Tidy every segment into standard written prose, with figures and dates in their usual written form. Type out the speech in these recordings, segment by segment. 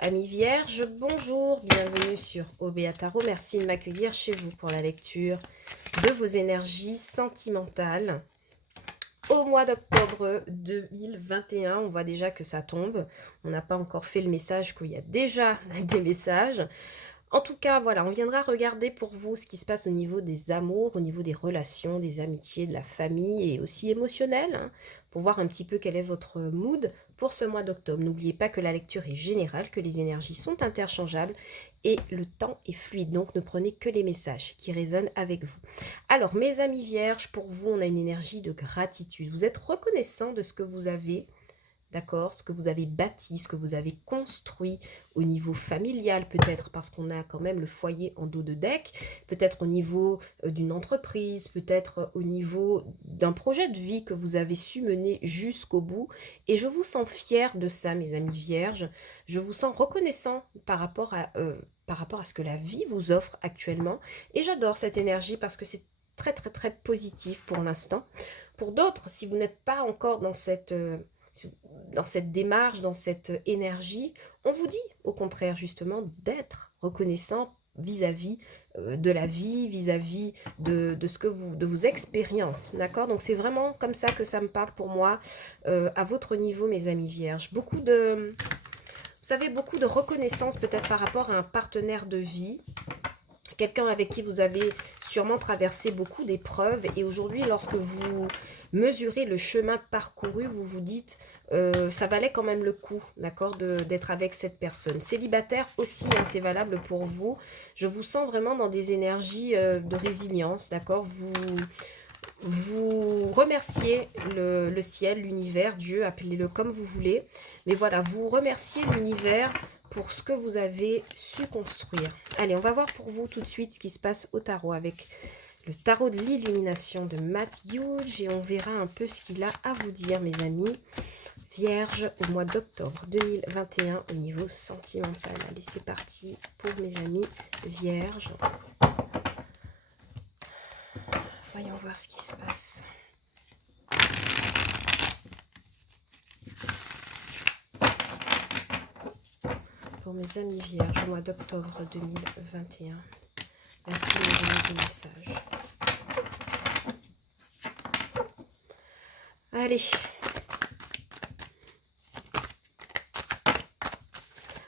Amis vierges, bonjour, bienvenue sur Obéa Tarot. Merci de m'accueillir chez vous pour la lecture de vos énergies sentimentales. Au mois d'octobre 2021, on voit déjà que ça tombe. On n'a pas encore fait le message qu'il y a déjà des messages. En tout cas, voilà, on viendra regarder pour vous ce qui se passe au niveau des amours, au niveau des relations, des amitiés, de la famille et aussi émotionnel, hein, pour voir un petit peu quel est votre mood pour ce mois d'octobre. N'oubliez pas que la lecture est générale, que les énergies sont interchangeables et le temps est fluide, donc ne prenez que les messages qui résonnent avec vous. Alors, mes amis vierges, pour vous, on a une énergie de gratitude. Vous êtes reconnaissant de ce que vous avez. D'accord, ce que vous avez bâti, ce que vous avez construit au niveau familial, peut-être parce qu'on a quand même le foyer en dos de deck, peut-être au niveau d'une entreprise, peut-être au niveau d'un projet de vie que vous avez su mener jusqu'au bout. Et je vous sens fière de ça, mes amis vierges. Je vous sens reconnaissant par rapport à ce que la vie vous offre actuellement. Et j'adore cette énergie parce que c'est très, très, très positif pour l'instant. Pour d'autres, si vous n'êtes pas encore dans cette démarche, dans cette énergie, on vous dit au contraire justement d'être reconnaissant vis-à-vis de la vie, vis-à-vis de ce que de vos expériences, d'accord? Donc c'est vraiment comme ça que ça me parle pour moi, à votre niveau, mes amis vierges. Vous savez, beaucoup de reconnaissance peut-être par rapport à un partenaire de vie, quelqu'un avec qui vous avez sûrement traversé beaucoup d'épreuves et aujourd'hui, lorsque vous mesurez le chemin parcouru, vous vous dites ça valait quand même le coup, d'accord, d'être avec cette personne. Célibataire aussi, hein, c'est valable pour vous. Je vous sens vraiment dans des énergies de résilience, d'accord. Vous remerciez le ciel, l'univers, Dieu, appelez-le comme vous voulez. Mais voilà, vous remerciez l'univers pour ce que vous avez su construire. Allez, on va voir pour vous tout de suite ce qui se passe au tarot avec le tarot de l'illumination de Matt Hughes et on verra un peu ce qu'il a à vous dire, mes amis vierges, au mois d'octobre 2021 au niveau sentimental. Allez, c'est parti pour mes amis vierges. Voyons voir ce qui se passe. Pour mes amis vierges, au mois d'octobre 2021. Merci de me donner des messages. Allez.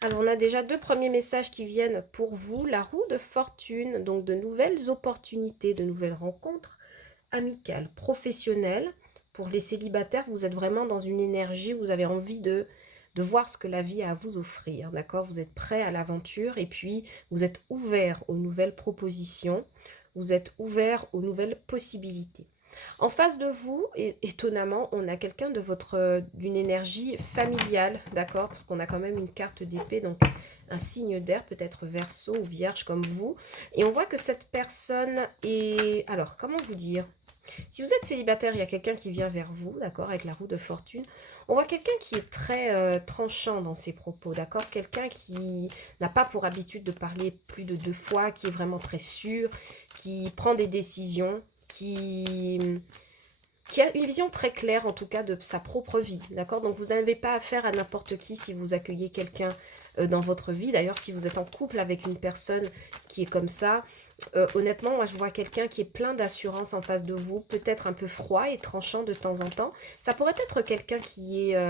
Alors, on a déjà deux premiers messages qui viennent pour vous. La roue de fortune, donc de nouvelles opportunités, de nouvelles rencontres amicales, professionnelles. Pour les célibataires, vous êtes vraiment dans une énergie, vous avez envie de voir ce que la vie a à vous offrir, d'accord? Vous êtes prêt à l'aventure et puis vous êtes ouvert aux nouvelles propositions, vous êtes ouvert aux nouvelles possibilités. En face de vous, étonnamment, on a quelqu'un d'une énergie familiale, d'accord? Parce qu'on a quand même une carte d'épée, donc un signe d'air, peut-être Verseau ou Vierge comme vous. Et on voit que cette personne est... Alors, comment vous dire? Si vous êtes célibataire, il y a quelqu'un qui vient vers vous, d'accord, avec la roue de fortune. On voit quelqu'un qui est très tranchant dans ses propos, d'accord? Quelqu'un qui n'a pas pour habitude de parler plus de 2 fois, qui est vraiment très sûr, qui prend des décisions, qui a une vision très claire en tout cas de sa propre vie, d'accord? Donc vous n'avez pas affaire à n'importe qui si vous accueillez quelqu'un dans votre vie. D'ailleurs, si vous êtes en couple avec une personne qui est comme ça, honnêtement, moi je vois quelqu'un qui est plein d'assurance en face de vous, peut-être un peu froid et tranchant de temps en temps. Ça pourrait être quelqu'un qui est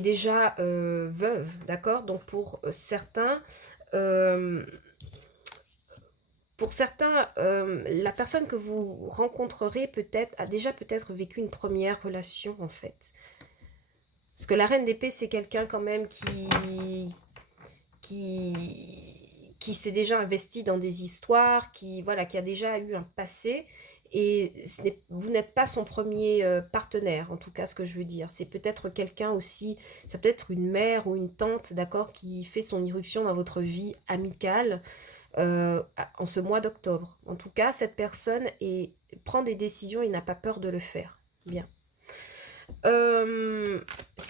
déjà veuve, d'accord? Donc pour certains, la personne que vous rencontrerez peut-être a déjà peut-être vécu une première relation en fait. Parce que la reine d'épée, c'est quelqu'un quand même qui s'est déjà investi dans des histoires, voilà, qui a déjà eu un passé. Et vous n'êtes pas son premier partenaire, en tout cas ce que je veux dire. C'est peut-être quelqu'un aussi, ça peut être une mère ou une tante, d'accord, qui fait son irruption dans votre vie amicale en ce mois d'octobre. En tout cas, cette personne prend des décisions et n'a pas peur de le faire. Bien. Ce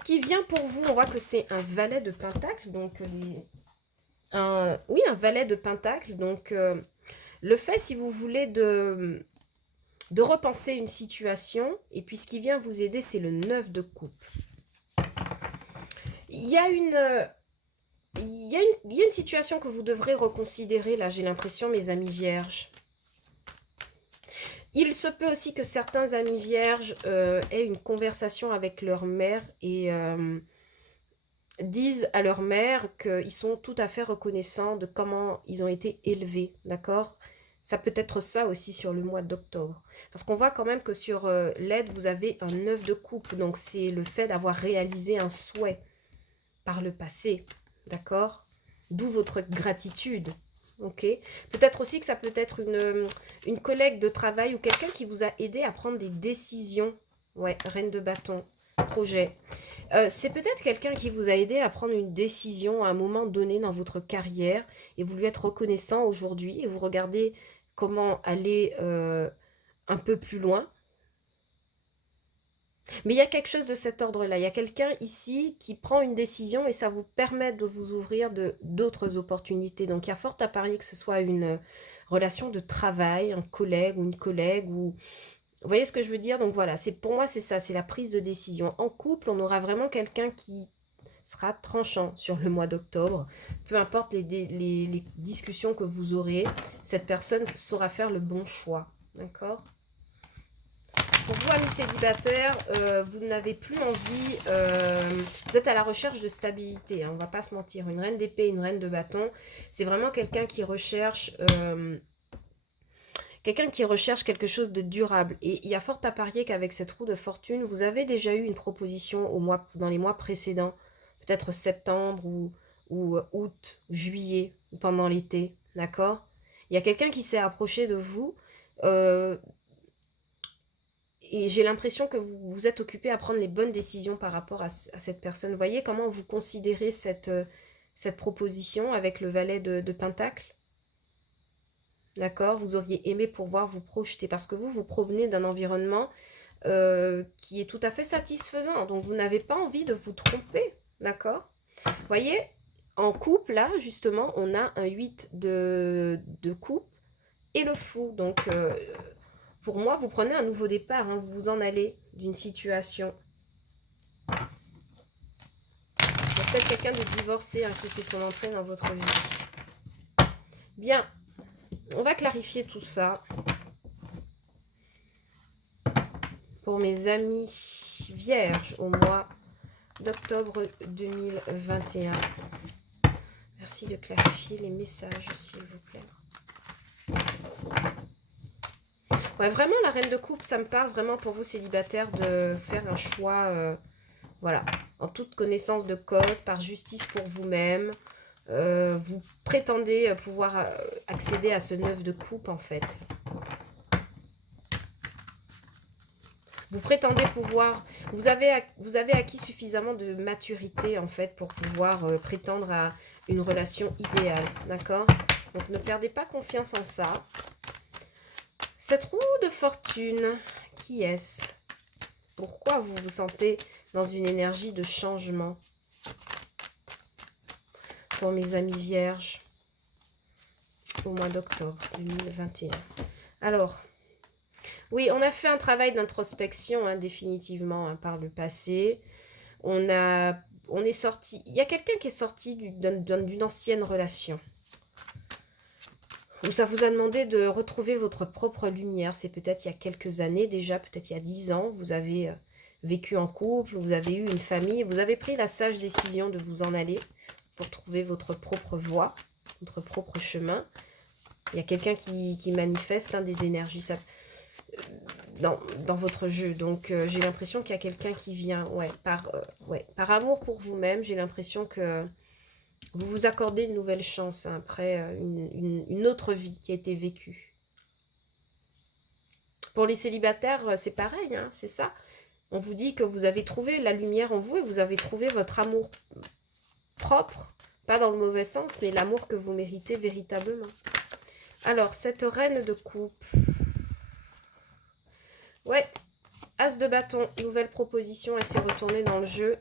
qui vient pour vous, on voit que c'est un valet de pentacle. Donc, oui, un valet de pentacle. Donc, le fait, si vous voulez, de repenser une situation. Et puis, ce qui vient vous aider, c'est le 9 de coupe. il y a une situation que vous devrez reconsidérer, là, j'ai l'impression, mes amis vierges. Il se peut aussi que certains amis vierges aient une conversation avec leur mère et disent à leur mère qu'ils sont tout à fait reconnaissants de comment ils ont été élevés, d'accord? Ça peut être ça aussi sur le mois d'octobre. Parce qu'on voit quand même que sur l'aide, vous avez un 9 de coupe. Donc c'est le fait d'avoir réalisé un souhait par le passé, d'accord? D'où votre gratitude, ok? Peut-être aussi que ça peut être une collègue de travail ou quelqu'un qui vous a aidé à prendre des décisions. Ouais, reine de bâton, projet. C'est peut-être quelqu'un qui vous a aidé à prendre une décision à un moment donné dans votre carrière et vous lui êtes reconnaissant aujourd'hui et vous regardez comment aller un peu plus loin. Mais il y a quelque chose de cet ordre-là. Il y a quelqu'un ici qui prend une décision et ça vous permet de vous ouvrir d'autres opportunités. Donc il y a fort à parier que ce soit une relation de travail, un collègue ou une collègue ou... Vous voyez ce que je veux dire? Donc voilà, pour moi c'est ça, c'est la prise de décision. En couple, on aura vraiment quelqu'un qui sera tranchant sur le mois d'octobre. Peu importe les discussions que vous aurez, cette personne saura faire le bon choix. D'accord? Pour vous, amis célibataires, vous n'avez plus envie, vous êtes à la recherche de stabilité, hein, on ne va pas se mentir. Une reine d'épée, une reine de bâton, c'est vraiment quelqu'un qui recherche... quelqu'un qui recherche quelque chose de durable. Et il y a fort à parier qu'avec cette roue de fortune, vous avez déjà eu une proposition dans les mois précédents, peut-être septembre ou août, juillet, ou pendant l'été, d'accord? Il y a quelqu'un qui s'est approché de vous et j'ai l'impression que vous êtes occupé à prendre les bonnes décisions par rapport à cette personne. Voyez comment vous considérez cette proposition avec le valet de Pentacle? D'accord? Vous auriez aimé pouvoir vous projeter parce que vous provenez d'un environnement qui est tout à fait satisfaisant. Donc, vous n'avez pas envie de vous tromper. D'accord? Voyez, en couple, là, justement, on a un 8 de coupe et le fou. Donc, pour moi, vous prenez un nouveau départ. Hein, vous vous en allez d'une situation. Il y a peut-être quelqu'un de divorcé hein, qui fait son entrée dans votre vie. Bien. On va clarifier tout ça pour mes amis vierges au mois d'octobre 2021. Merci de clarifier les messages, s'il vous plaît. Ouais, vraiment, la reine de coupe, ça me parle vraiment pour vous célibataires de faire un choix, voilà, en toute connaissance de cause, par justice pour vous-même. Vous prétendez pouvoir accéder à ce 9 de coupe en fait. Vous prétendez pouvoir... Vous avez acquis suffisamment de maturité en fait pour pouvoir prétendre à une relation idéale. D'accord? Donc ne perdez pas confiance en ça. Cette roue de fortune, qui est-ce? Pourquoi vous vous sentez dans une énergie de changement? Pour mes amis vierges au mois d'octobre 2021. Alors, oui, on a fait un travail d'introspection hein, définitivement hein, par le passé. On est sorti. Il y a quelqu'un qui est sorti d'une ancienne relation. Où ça vous a demandé de retrouver votre propre lumière. C'est peut-être il y a quelques années déjà, peut-être il y a 10 ans. Vous avez vécu en couple, vous avez eu une famille. Vous avez pris la sage décision de vous en aller pour trouver votre propre voie, votre propre chemin. Il y a quelqu'un qui manifeste hein, des énergies dans votre jeu. Donc, j'ai l'impression qu'il y a quelqu'un qui vient par amour pour vous-même. J'ai l'impression que vous vous accordez une nouvelle chance hein, après une autre vie qui a été vécue. Pour les célibataires, c'est pareil, hein, c'est ça. On vous dit que vous avez trouvé la lumière en vous et vous avez trouvé votre amour propre, pas dans le mauvais sens, mais l'amour que vous méritez véritablement. Alors, cette reine de coupe. Ouais, as de bâton, nouvelle proposition, elle s'est retournée dans le jeu.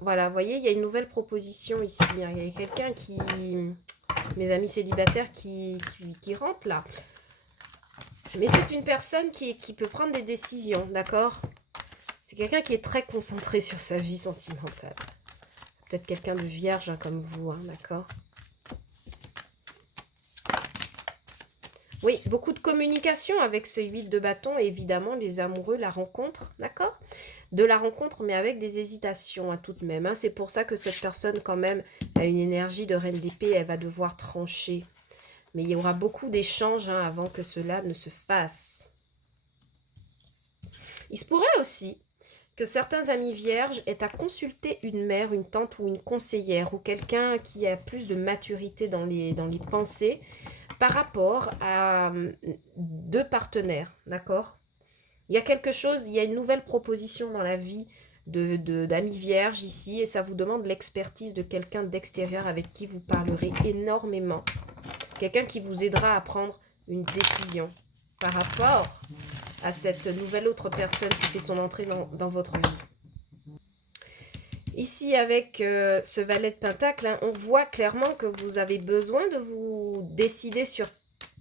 Voilà, vous voyez, il y a une nouvelle proposition ici. Hein. Il y a quelqu'un qui... Mes amis célibataires qui rentre là. Mais c'est une personne qui peut prendre des décisions, d'accord? C'est quelqu'un qui est très concentré sur sa vie sentimentale. Peut-être quelqu'un de vierge hein, comme vous, hein, d'accord? Oui, beaucoup de communication avec ce 8 de bâton, et évidemment les amoureux, la rencontre, d'accord? De la rencontre, mais avec des hésitations hein, tout de même. Hein. C'est pour ça que cette personne quand même a une énergie de reine d'épée, elle va devoir trancher. Mais il y aura beaucoup d'échanges hein, avant que cela ne se fasse. Il se pourrait aussi que certains amis vierges aient à consulter une mère, une tante ou une conseillère, ou quelqu'un qui a plus de maturité dans les pensées, par rapport à deux partenaires, d'accord? Il y a quelque chose, il y a une nouvelle proposition dans la vie d'amis vierges ici, et ça vous demande l'expertise de quelqu'un d'extérieur avec qui vous parlerez énormément. Quelqu'un qui vous aidera à prendre une décision par rapport à cette nouvelle autre personne qui fait son entrée dans votre vie. Ici, avec ce valet de pentacle, hein, on voit clairement que vous avez besoin de vous décider sur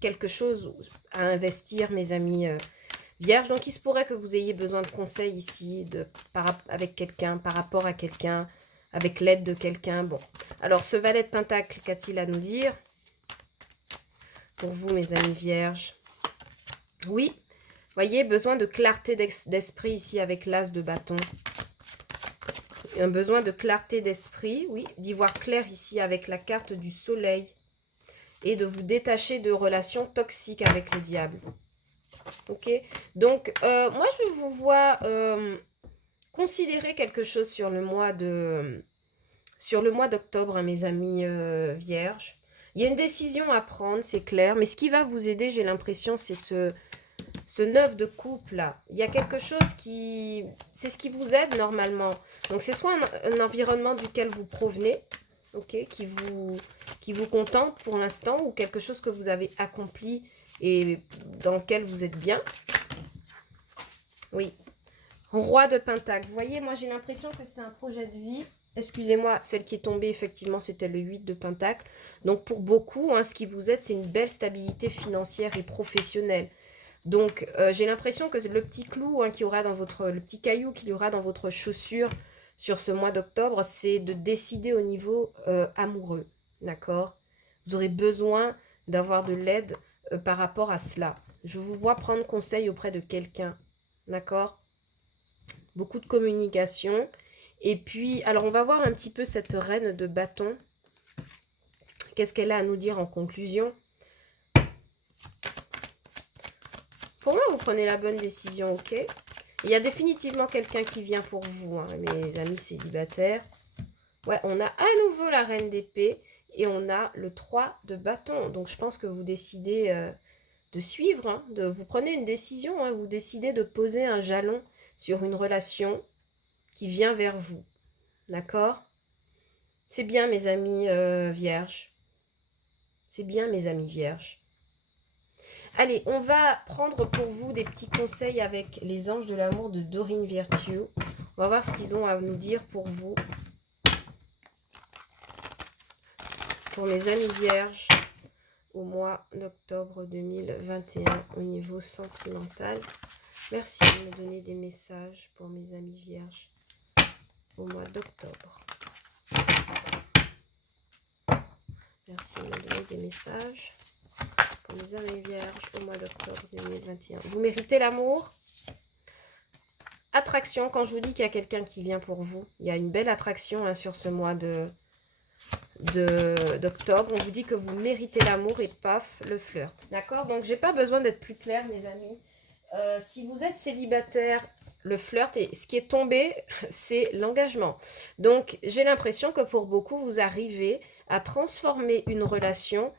quelque chose à investir, mes amis vierges. Donc, il se pourrait que vous ayez besoin de conseils ici, avec quelqu'un, par rapport à quelqu'un, avec l'aide de quelqu'un. Bon, alors, ce valet de pentacle, qu'a-t-il à nous dire pour vous, mes amis vierges? Oui, voyez, besoin de clarté d'esprit ici avec l'as de bâton. Un besoin de clarté d'esprit, oui, d'y voir clair ici avec la carte du soleil et de vous détacher de relations toxiques avec le diable. Ok, donc moi je vous vois considérer quelque chose sur le mois d'octobre, hein, mes amis vierges. Il y a une décision à prendre, c'est clair, mais ce qui va vous aider, j'ai l'impression, c'est ce 9 de coupe là. Il y a quelque chose qui... C'est ce qui vous aide normalement. Donc c'est soit un environnement duquel vous provenez, ok, qui vous contente pour l'instant, ou quelque chose que vous avez accompli et dans lequel vous êtes bien. Oui. Roi de Pentacle. Vous voyez, moi j'ai l'impression que c'est un projet de vie. Excusez-moi, celle qui est tombée, effectivement, c'était le 8 de Pentacle. Donc pour beaucoup, hein, ce qui vous aide, c'est une belle stabilité financière et professionnelle. Donc, j'ai l'impression que le petit clou hein, le petit caillou qu'il y aura dans votre chaussure sur ce mois d'octobre, c'est de décider au niveau amoureux, d'accord? Vous aurez besoin d'avoir de l'aide par rapport à cela. Je vous vois prendre conseil auprès de quelqu'un, d'accord? Beaucoup de communication. Et puis, alors on va voir un petit peu cette reine de bâton. Qu'est-ce qu'elle a à nous dire en conclusion? Pour moi, vous prenez la bonne décision, ok? Il y a définitivement quelqu'un qui vient pour vous, hein, mes amis célibataires. Ouais, on a à nouveau la reine d'épée et on a le 3 de bâton. Donc, je pense que vous décidez de suivre, hein, vous prenez une décision, hein, vous décidez de poser un jalon sur une relation qui vient vers vous. D'accord? C'est bien, mes amis vierges. C'est bien, mes amis vierges. Allez, on va prendre pour vous des petits conseils avec les anges de l'amour de Dorine Virtue. On va voir ce qu'ils ont à nous dire pour vous. Pour mes amis vierges, au mois d'octobre 2021, au niveau sentimental. Merci de me donner des messages pour mes amis vierges au mois d'octobre. Merci de me donner des messages pour mes amis vierges au mois d'octobre 2021. Vous méritez l'amour. Attraction, quand je vous dis qu'il y a quelqu'un qui vient pour vous, il y a une belle attraction hein, sur ce mois d'octobre. On vous dit que vous méritez l'amour et paf, le flirt. D'accord? Donc, j'ai pas besoin d'être plus claire, mes amis. Si vous êtes célibataire, le flirt, et ce qui est tombé, c'est l'engagement. Donc, j'ai l'impression que pour beaucoup, vous arrivez à transformer une relation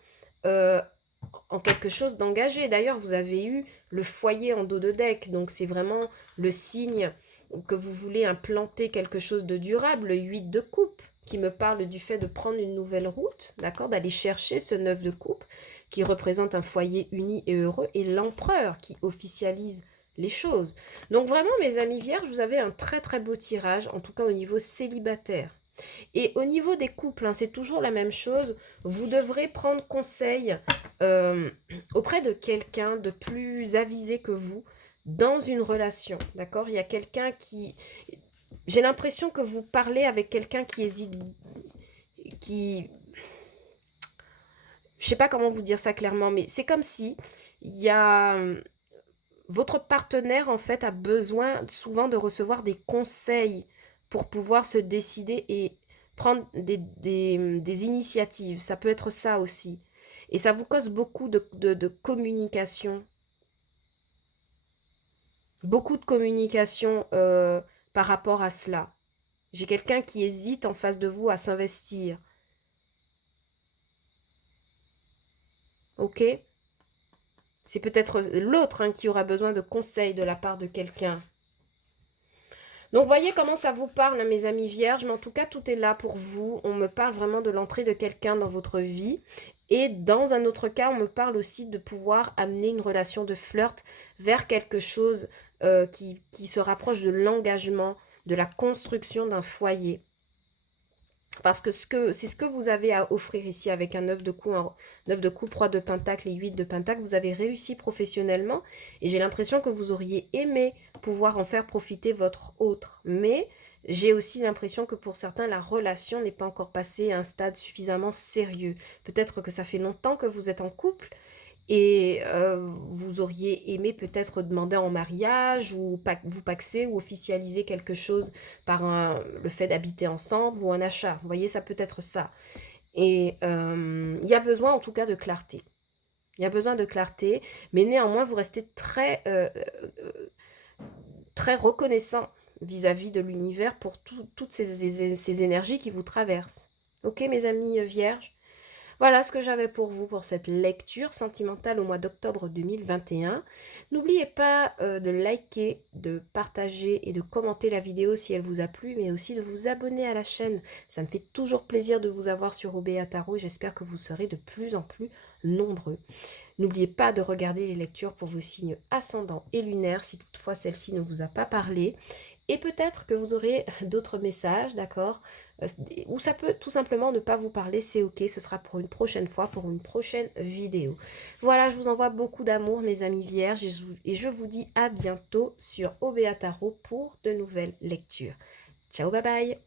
en quelque chose d'engagé. D'ailleurs, vous avez eu le foyer en dos de deck, donc c'est vraiment le signe que vous voulez implanter quelque chose de durable, le 8 de coupe, qui me parle du fait de prendre une nouvelle route, d'accord, d'aller chercher ce 9 de coupe, qui représente un foyer uni et heureux, et l'empereur qui officialise les choses. Donc vraiment, mes amis vierges, vous avez un très très beau tirage, en tout cas au niveau célibataire. Et au niveau des couples, hein, c'est toujours la même chose. Vous devrez prendre conseil auprès de quelqu'un de plus avisé que vous dans une relation. D'accord? Il y a quelqu'un qui... j'ai l'impression que vous parlez avec quelqu'un qui hésite, qui... Je sais pas comment vous dire ça clairement, mais c'est comme si il y a... Votre partenaire, en fait, a besoin souvent de recevoir des conseils pour pouvoir se décider et prendre des initiatives. Ça peut être ça aussi. Et ça vous cause beaucoup de communication. Beaucoup de communication par rapport à cela. J'ai quelqu'un qui hésite en face de vous à s'investir. Ok? C'est peut-être l'autre hein, qui aura besoin de conseils de la part de quelqu'un. Donc voyez comment ça vous parle, hein, mes amis vierges, mais en tout cas tout est là pour vous. On me parle vraiment de l'entrée de quelqu'un dans votre vie. Et dans un autre cas, on me parle aussi de pouvoir amener une relation de flirt vers quelque chose qui se rapproche de l'engagement, de la construction d'un foyer. Parce que c'est ce que vous avez à offrir ici avec un 9 de coupe, 9 de coupe, 3 de pentacle et 8 de pentacle. Vous avez réussi professionnellement et j'ai l'impression que vous auriez aimé pouvoir en faire profiter votre autre. Mais j'ai aussi l'impression que pour certains, la relation n'est pas encore passée à un stade suffisamment sérieux. Peut-être que ça fait longtemps que vous êtes en couple et vous auriez aimé peut-être demander en mariage ou vous paxer ou officialiser quelque chose par le fait d'habiter ensemble ou un achat. Vous voyez, ça peut être ça. Et il y a besoin en tout cas de clarté. Il y a besoin de clarté, mais néanmoins, vous restez très reconnaissant vis-à-vis de l'univers pour toutes ces énergies qui vous traversent. Ok, mes amis vierges? Voilà ce que j'avais pour vous pour cette lecture sentimentale au mois d'octobre 2021. N'oubliez pas de liker, de partager et de commenter la vidéo si elle vous a plu, mais aussi de vous abonner à la chaîne. Ça me fait toujours plaisir de vous avoir sur Obéa Tarot et j'espère que vous serez de plus en plus nombreux. N'oubliez pas de regarder les lectures pour vos signes ascendants et lunaires si toutefois celle-ci ne vous a pas parlé. Et peut-être que vous aurez d'autres messages, d'accord, ou ça peut tout simplement ne pas vous parler, c'est ok, ce sera pour une prochaine fois, pour une prochaine vidéo. Voilà, je vous envoie beaucoup d'amour mes amis vierges et je vous dis à bientôt sur Obéa Tarot pour de nouvelles lectures. Ciao, bye bye!